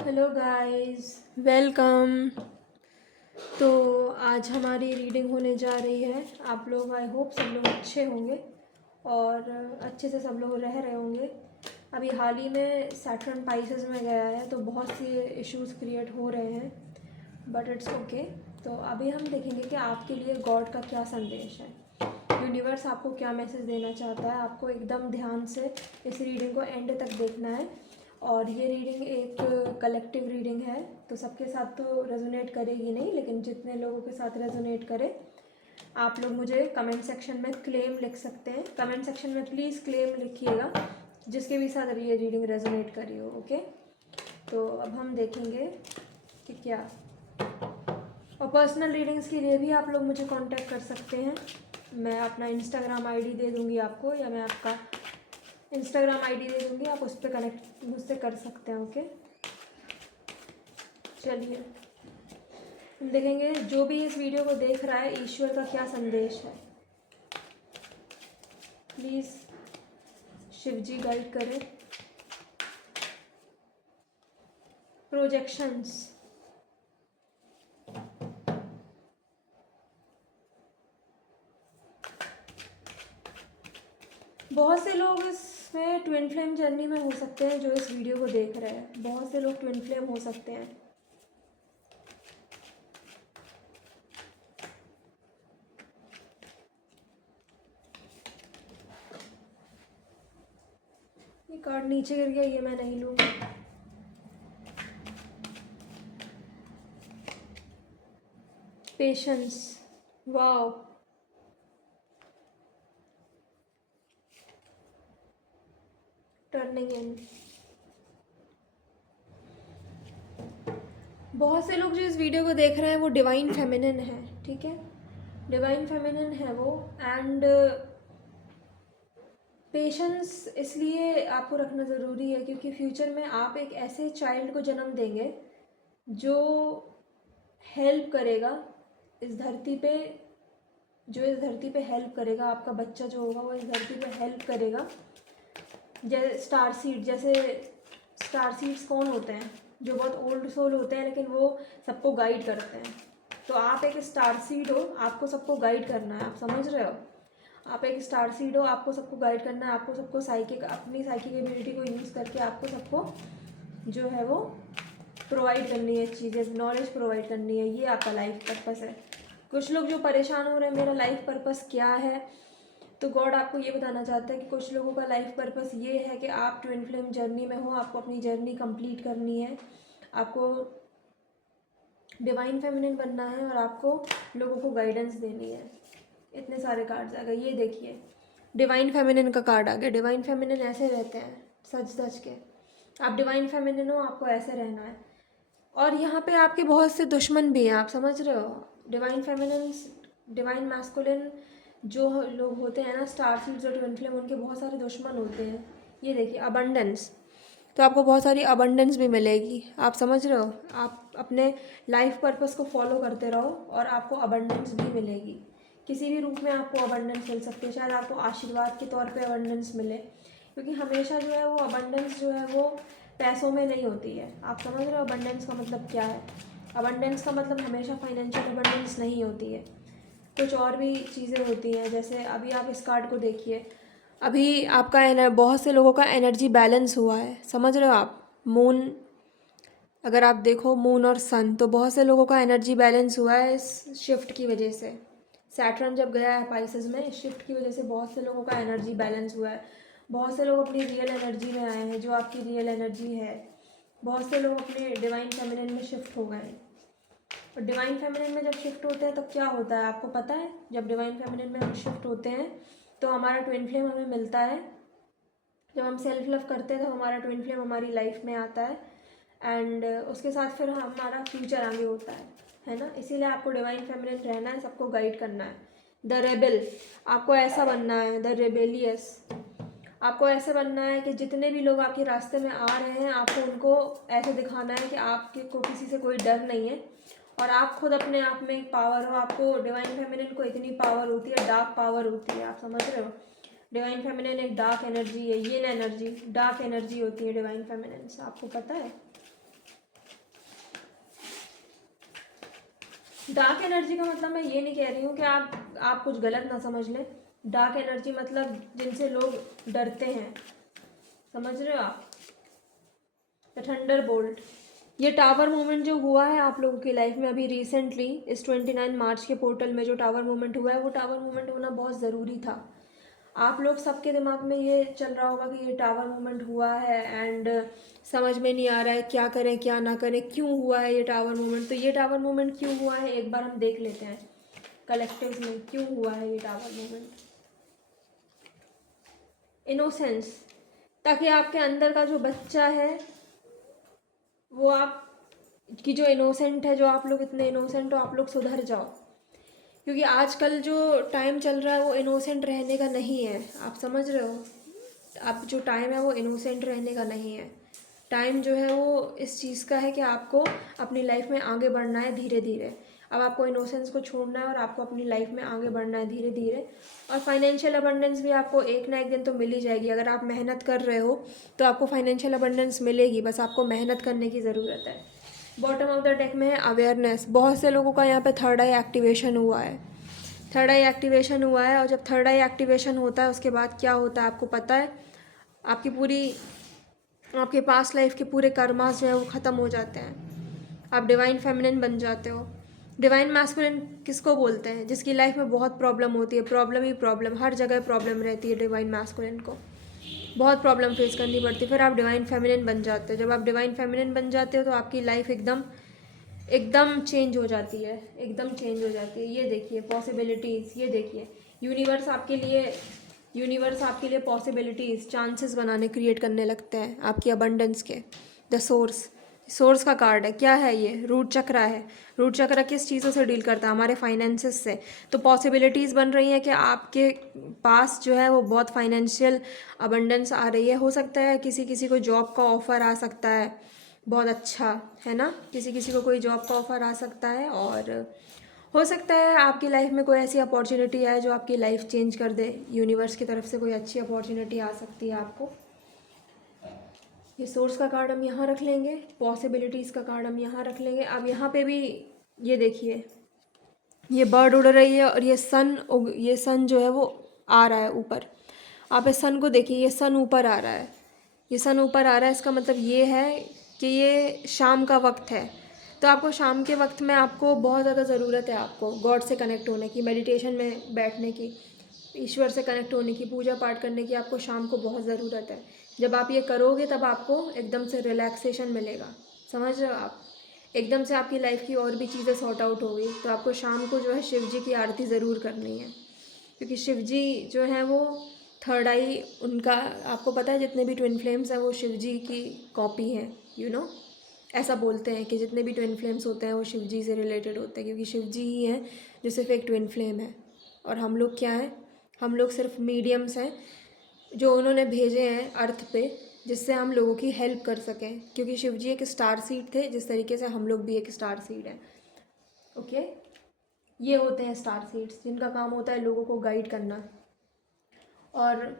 Hello guys, welcome. तो आज हमारी रीडिंग होने जा रही है। आप लोग, आई होप सब लोग अच्छे होंगे और अच्छे से सब लोग रह रहे होंगे। अभी हाल ही में सैटर्न पाइसेस में गया है तो बहुत से इश्यूज क्रिएट हो रहे हैं, बट इट्स ओके। तो अभी हम देखेंगे कि आपके लिए गॉड का क्या संदेश है, यूनिवर्स आपको क्या मैसेज देना चाहता है। आपको एकदम ध्यान से इस रीडिंग को एंड तक देखना है। और ये रीडिंग एक कलेक्टिव रीडिंग है, तो सबके साथ तो रेजोनेट करेगी नहीं, लेकिन जितने लोगों के साथ रेजोनेट करे आप लोग मुझे कमेंट सेक्शन में क्लेम लिख सकते हैं। कमेंट सेक्शन में प्लीज़ क्लेम लिखिएगा जिसके भी साथ अभी ये रीडिंग रेजोनेट करी हो। ओके, तो अब हम देखेंगे कि क्या। और पर्सनल रीडिंग्स के लिए भी आप लोग मुझे कांटेक्ट कर सकते हैं। मैं अपना इंस्टाग्राम आईडी दे दूँगी आपको, या मैं आपका इंस्टाग्राम आईडी दे दूँगी, आप उस पर कनेक्ट मुझसे कर सकते हैं। ओके, चलिए हम देखेंगे जो भी इस वीडियो को देख रहा है ईश्वर का क्या संदेश है। प्लीज़ शिव जी गाइड करें। प्रोजेक्शंस, बहुत से लोग इसमें ट्विन फ्लेम जर्नी में हो सकते हैं जो इस वीडियो को देख रहे हैं। बहुत से लोग ट्विन फ्लेम हो सकते हैं। ये कार्ड नीचे गिर गया, ये मैं नहीं लूँगी। Patience, wow. टर्निंग इन, बहुत से लोग जो इस वीडियो को देख रहे हैं वो डिवाइन फेमिनिन है, ठीक है, डिवाइन फेमिनिन है वो। एंड पेशेंस इसलिए आपको रखना ज़रूरी है क्योंकि फ्यूचर में आप एक ऐसे चाइल्ड को जन्म देंगे जो हेल्प करेगा इस धरती पे, जो इस धरती पे हेल्प करेगा। आपका बच्चा जो होगा वो इस धरती पे हेल्प करेगा। जैसे स्टार सीड, जैसे स्टार सीड्स कौन होते हैं? जो बहुत ओल्ड सोल होते हैं लेकिन वो सबको गाइड करते हैं। तो आप एक स्टार सीड हो, आपको सबको गाइड करना है। आप समझ रहे हो? आप एक स्टार सीड हो, आपको सबको गाइड करना है। आपको सबको साइकिक, अपनी साइकिक एबिलिटी को यूज़ करके आपको सबको जो है वो प्रोवाइड करनी है चीज़ें, नॉलेज प्रोवाइड करनी है। ये आपका लाइफ पर्पस है। कुछ लोग जो परेशान हो रहे हैं मेरा लाइफ पर्पस क्या है, तो गॉड आपको ये बताना चाहता है कि कुछ लोगों का लाइफ पर्पस ये है कि आप ट्विन फ्लेम जर्नी में हो, आपको अपनी जर्नी कंप्लीट करनी है, आपको डिवाइन फेमिनिन बनना है और आपको लोगों को गाइडेंस देनी है। इतने सारे कार्ड्स आ गए। ये देखिए, डिवाइन फेमिनिन का कार्ड आ गया। डिवाइन फेमिनिन ऐसे रहते हैं सच सच के। आप डिवाइन फेमिनिन हो, आपको ऐसे रहना है। और यहाँ पे आपके बहुत से दुश्मन भी हैं, आप समझ रहे हो? डिवाइन फेमिनिन, डिवाइन मैस्कुलिन जो लोग होते हैं ना, स्टार सीड्स और ट्विन फ्लेम, उनके बहुत सारे दुश्मन होते हैं। ये देखिए, अबंडेंस, तो आपको बहुत सारी अबंडेंस भी मिलेगी। आप समझ रहे हो? आप अपने लाइफ पर्पस को फॉलो करते रहो और आपको अबंडेंस भी मिलेगी। किसी भी रूप में आपको अबंडेंस मिल सकती है। शायद आपको आशीर्वाद के तौर पे अबंडेंस मिले, क्योंकि हमेशा जो है वो अबंडेंस जो है वो पैसों में नहीं होती है। आप समझ रहे हो अबंडेंस का मतलब क्या है? अबंडेंस का मतलब हमेशा फाइनेंशियल अबंडेंस नहीं होती है, कुछ और भी चीज़ें होती हैं। जैसे अभी आप इस कार्ड को देखिए, अभी आपका बहुत से लोगों का एनर्जी बैलेंस हुआ है। समझ रहे हो आप? मून, अगर आप देखो मून और सन, तो बहुत से लोगों का एनर्जी बैलेंस हुआ है इस शिफ्ट की वजह से। सैटर्न जब गया है पाइसेस में, इस शिफ्ट की वजह से बहुत से लोगों का एनर्जी बैलेंस हुआ है। बहुत से लोग अपनी रियल एनर्जी में आए हैं, जो आपकी रियल एनर्जी है। बहुत से लोग अपने डिवाइन फेमिनिन में शिफ्ट हो गए हैं। और डिवाइन फेमिनिन में जब शिफ्ट होते हैं तब क्या होता है आपको पता है? जब डिवाइन फेमिनिन में हम शिफ्ट होते हैं तो हमारा ट्विन फ्लेम हमें मिलता है। जब हम सेल्फ लव करते हैं तो हमारा ट्विन फ्लेम हमारी लाइफ में आता है। एंड उसके साथ फिर हमारा फ्यूचर आगे होता है ना? इसीलिए आपको डिवाइन फेमिनिन रहना है, सबको गाइड करना है। द रेबल, आपको ऐसा बनना है। द रेबेलियस, आपको ऐसे बनना है कि जितने भी लोग आपके रास्ते में आ रहे हैं आपको उनको ऐसे दिखाना है कि आपके को किसी से कोई डर नहीं है और आप खुद अपने आप में एक पावर हो। आपको डिवाइन फेमिनिन को इतनी पावर होती है, डार्क पावर होती है। आप समझ रहे हो? डिवाइन फेमिनिन एक डार्क एनर्जी है, येन एनर्जी, डार्क एनर्जी होती है डिवाइन फेमिनिन। आपको पता है? डार्क एनर्जी का मतलब मैं ये नहीं कह रही हूँ कि आप कुछ गलत ना समझ लें। डार्क एनर्जी मतलब जिनसे लोग डरते हैं, समझ रहे हो आप? द थंडर बोल्ट, ये टावर मूवमेंट जो हुआ है आप लोगों की लाइफ में अभी रिसेंटली, इस 29 मार्च के पोर्टल में जो टावर मूवमेंट हुआ है, वो टावर मूवमेंट होना बहुत ज़रूरी था। आप लोग सबके दिमाग में ये चल रहा होगा कि ये टावर मूवमेंट हुआ है एंड समझ में नहीं आ रहा है क्या करें क्या ना करें, क्यों हुआ है ये टावर मूवमेंट। तो ये टावर मूवमेंट क्यों हुआ है एक बार हम देख लेते हैं कलेक्टिव में, क्यों हुआ है ये टावर मूवमेंट। इनोसेंस, ताकि आपके अंदर का जो बच्चा है वो आप कि जो इनोसेंट है, जो आप लोग इतने इनोसेंट हो, आप लोग सुधर जाओ। क्योंकि आजकल जो टाइम चल रहा है वो इनोसेंट रहने का नहीं है, आप समझ रहे हो? अब जो टाइम है वो इनोसेंट रहने का नहीं है। टाइम जो है वो इस चीज़ का है कि आपको अपनी लाइफ में आगे बढ़ना है धीरे धीरे। अब आपको इनोसेंस को छोड़ना है और आपको अपनी लाइफ में आगे बढ़ना है धीरे धीरे। और फाइनेंशियल अबंडेंस भी आपको एक ना एक दिन तो मिल ही जाएगी। अगर आप मेहनत कर रहे हो तो आपको फाइनेंशियल अबंडेंस मिलेगी, बस आपको मेहनत करने की ज़रूरत है। बॉटम ऑफ द डेक में है अवेयरनेस। बहुत से लोगों का यहाँ पे थर्ड आई एक्टिवेशन हुआ है। थर्ड आई एक्टिवेशन हुआ है और जब थर्ड आई एक्टिवेशन होता है उसके बाद क्या होता है आपको पता है? आपकी पूरी आपके पास्ट लाइफ के पूरे कर्मास जो है वो ख़त्म हो जाते हैं। आप डिवाइन फेमिनिन बन जाते हो। डिवाइन मैस्कुलिन किसको बोलते हैं? जिसकी लाइफ में बहुत प्रॉब्लम होती है, प्रॉब्लम ही प्रॉब्लम, हर जगह प्रॉब्लम रहती है। डिवाइन मैस्कुलिन को बहुत प्रॉब्लम फेस करनी पड़ती है, फिर आप डिवाइन फेमिनिन बन जाते हो। जब आप डिवाइन फेमिनिन बन जाते हो तो आपकी लाइफ एकदम एकदम चेंज हो जाती है, एकदम चेंज हो जाती है। ये देखिए पॉसिबिलिटीज़, ये देखिए यूनिवर्स आपके लिए पॉसिबिलिटीज़, चांसेस बनाने, क्रिएट करने लगते हैं आपकी अबंडेंस के। द सोर्स का कार्ड है। क्या है ये? रूट चक्रा है। रूट चक्रा किस चीज़ों से डील करता है? हमारे फाइनेंसेस से। तो पॉसिबिलिटीज़ बन रही हैं कि आपके पास जो है वो बहुत फाइनेंशियल अबंडेंस आ रही है। हो सकता है किसी किसी को जॉब का ऑफ़र आ सकता है, बहुत अच्छा है ना, किसी किसी को कोई जॉब का ऑफ़र आ सकता है। और हो सकता है आपकी लाइफ में कोई ऐसी अपॉर्चुनिटी आए जो आपकी लाइफ चेंज कर दे। यूनिवर्स की तरफ से कोई अच्छी अपॉर्चुनिटी आ सकती है आपको। ये सोर्स का कार्ड हम यहाँ रख लेंगे, पॉसिबिलिटीज़ का कार्ड हम यहाँ रख लेंगे। अब यहाँ पे भी ये देखिए, ये बर्ड उड़ रही है और ये सन जो है वो आ रहा है ऊपर। आप इस सन को देखिए, ये सन ऊपर आ रहा है, ये सन ऊपर आ रहा है। इसका मतलब ये है कि ये शाम का वक्त है। तो आपको शाम के वक्त में आपको बहुत ज़्यादा ज़रूरत है आपको गॉड से कनेक्ट होने की, मेडिटेशन में बैठने की, ईश्वर से कनेक्ट होने की, पूजा पाठ करने की आपको शाम को बहुत ज़रूरत है। जब आप ये करोगे तब आपको एकदम से रिलैक्सेशन मिलेगा। समझ रहे हो आप? एकदम से आपकी लाइफ की और भी चीज़ें सॉर्ट आउट हो गई। तो आपको शाम को जो है शिव जी की आरती ज़रूर करनी है, क्योंकि शिव जी जो हैं वो थर्ड आई, उनका आपको पता है जितने भी ट्विन फ्लेम्स हैं वो शिव जी की कॉपी हैं। ऐसा बोलते हैं कि जितने भी ट्विन फ्लेम्स होते हैं वो शिव जी से रिलेटेड होते हैं, क्योंकि शिव जी ही हैं जो सिर्फ एक ट्विन फ्लेम है। और हम लोग क्या हैं? हम लोग सिर्फ मीडियम्स हैं जो उन्होंने भेजे हैं अर्थ पे, जिससे हम लोगों की हेल्प कर सकें। क्योंकि शिव जी एक स्टार सीड थे, जिस तरीके से हम लोग भी एक स्टार सीड हैं। ओके, ये होते हैं स्टार सीड्स जिनका काम होता है लोगों को गाइड करना और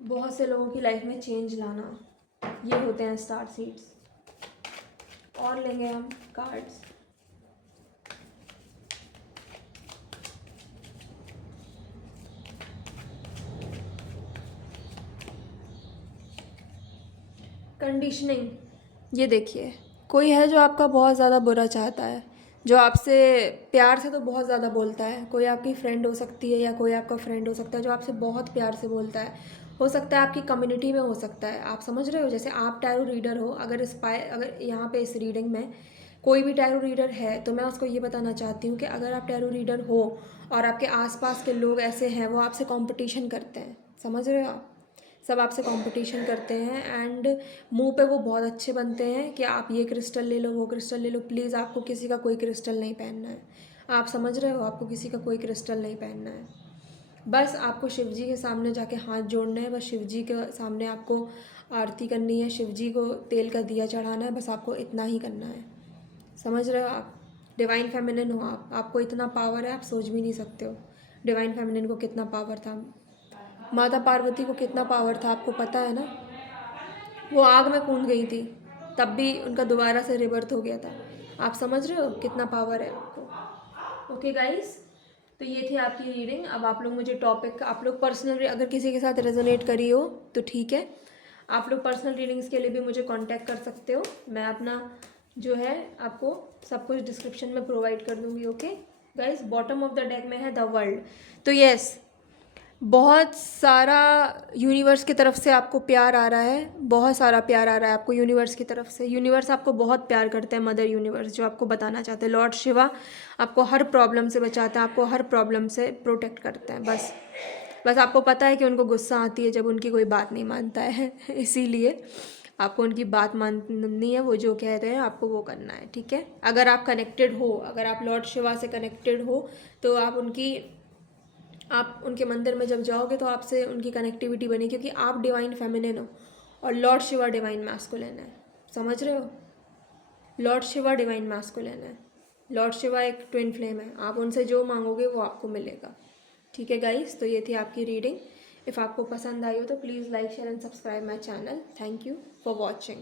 बहुत से लोगों की लाइफ में चेंज लाना। ये होते हैं स्टार सीड्स। और लेंगे हम कार्ड्स। कंडीशनिंग, ये देखिए, कोई है जो आपका बहुत ज़्यादा बुरा चाहता है, जो आपसे प्यार से तो बहुत ज़्यादा बोलता है। कोई आपकी फ्रेंड हो सकती है या कोई आपका फ्रेंड हो सकता है जो आपसे बहुत प्यार से बोलता है। हो सकता है आपकी कम्युनिटी में हो सकता है, आप समझ रहे हो? जैसे आप टैरो रीडर हो, अगर यहाँ पे इस रीडिंग में कोई भी टैरो रीडर है तो मैं उसको ये बताना चाहती हूँ कि अगर आप टैरो रीडर हो और आपके आसपास के लोग ऐसे हैं, वो आपसे कंपटीशन करते हैं, समझ रहे हो आप? सब आपसे कंपटीशन करते हैं एंड मुंह पे वो बहुत अच्छे बनते हैं कि आप ये क्रिस्टल ले लो, वो क्रिस्टल ले लो। प्लीज़ आपको किसी का कोई क्रिस्टल नहीं पहनना है। आप समझ रहे हो? आपको किसी का कोई क्रिस्टल नहीं पहनना है। बस आपको शिव जी के सामने जाके हाथ जोड़ने हैं, बस शिव जी के सामने आपको आरती करनी है, शिव जी को तेल का दिया चढ़ाना है, बस आपको इतना ही करना है। समझ रहे हो आप? डिवाइन फेमिनिन हो आप, आपको इतना पावर है आप सोच भी नहीं सकते हो। डिवाइन फेमिनिन को कितना पावर था, माता पार्वती को कितना पावर था, आपको पता है ना? वो आग में कूद गई थी, तब भी उनका दोबारा से रिबर्थ हो गया था। आप समझ रहे हो कितना पावर है आपको। ओके गाइस, तो ये थी आपकी रीडिंग। अब आप लोग मुझे टॉपिक, आप लोग पर्सनल अगर किसी के साथ रेजोनेट करी हो तो ठीक है, आप लोग पर्सनल रीडिंग्स के लिए भी मुझे कांटेक्ट कर सकते हो। मैं अपना जो है आपको सब कुछ डिस्क्रिप्शन में प्रोवाइड कर दूंगी। Okay guys, bottom of the deck में है द वर्ल्ड। तो यस, बहुत सारा यूनिवर्स की तरफ से आपको प्यार आ रहा है, बहुत सारा प्यार आ रहा है आपको यूनिवर्स की तरफ से। यूनिवर्स आपको बहुत प्यार करते हैं, मदर यूनिवर्स जो आपको बताना चाहते हैं। लॉर्ड शिवा आपको हर प्रॉब्लम से बचाते हैं, आपको हर प्रॉब्लम से प्रोटेक्ट करते हैं। बस आपको पता है कि उनको गुस्सा आती है जब उनकी कोई बात नहीं मानता है इसीलिए आपको उनकी बात माननी है, वो जो कह रहे हैं आपको वो करना है, ठीक है। अगर आप कनेक्टेड हो, अगर आप लॉर्ड शिवा से कनेक्टेड हो तो आप उनके मंदिर में जब जाओगे तो आपसे उनकी कनेक्टिविटी बनी, क्योंकि आप डिवाइन फेमिनिन हो और लॉर्ड शिवा डिवाइन मैस्कुलिन है। समझ रहे हो, लॉर्ड शिवा डिवाइन मैस्कुलिन है, लॉर्ड शिवा एक ट्विन फ्लेम है। आप उनसे जो मांगोगे वो आपको मिलेगा, ठीक है गाइस। तो ये थी आपकी रीडिंग। इफ़ आपको पसंद आई हो तो please like share and subscribe my channel. Thank you for watching.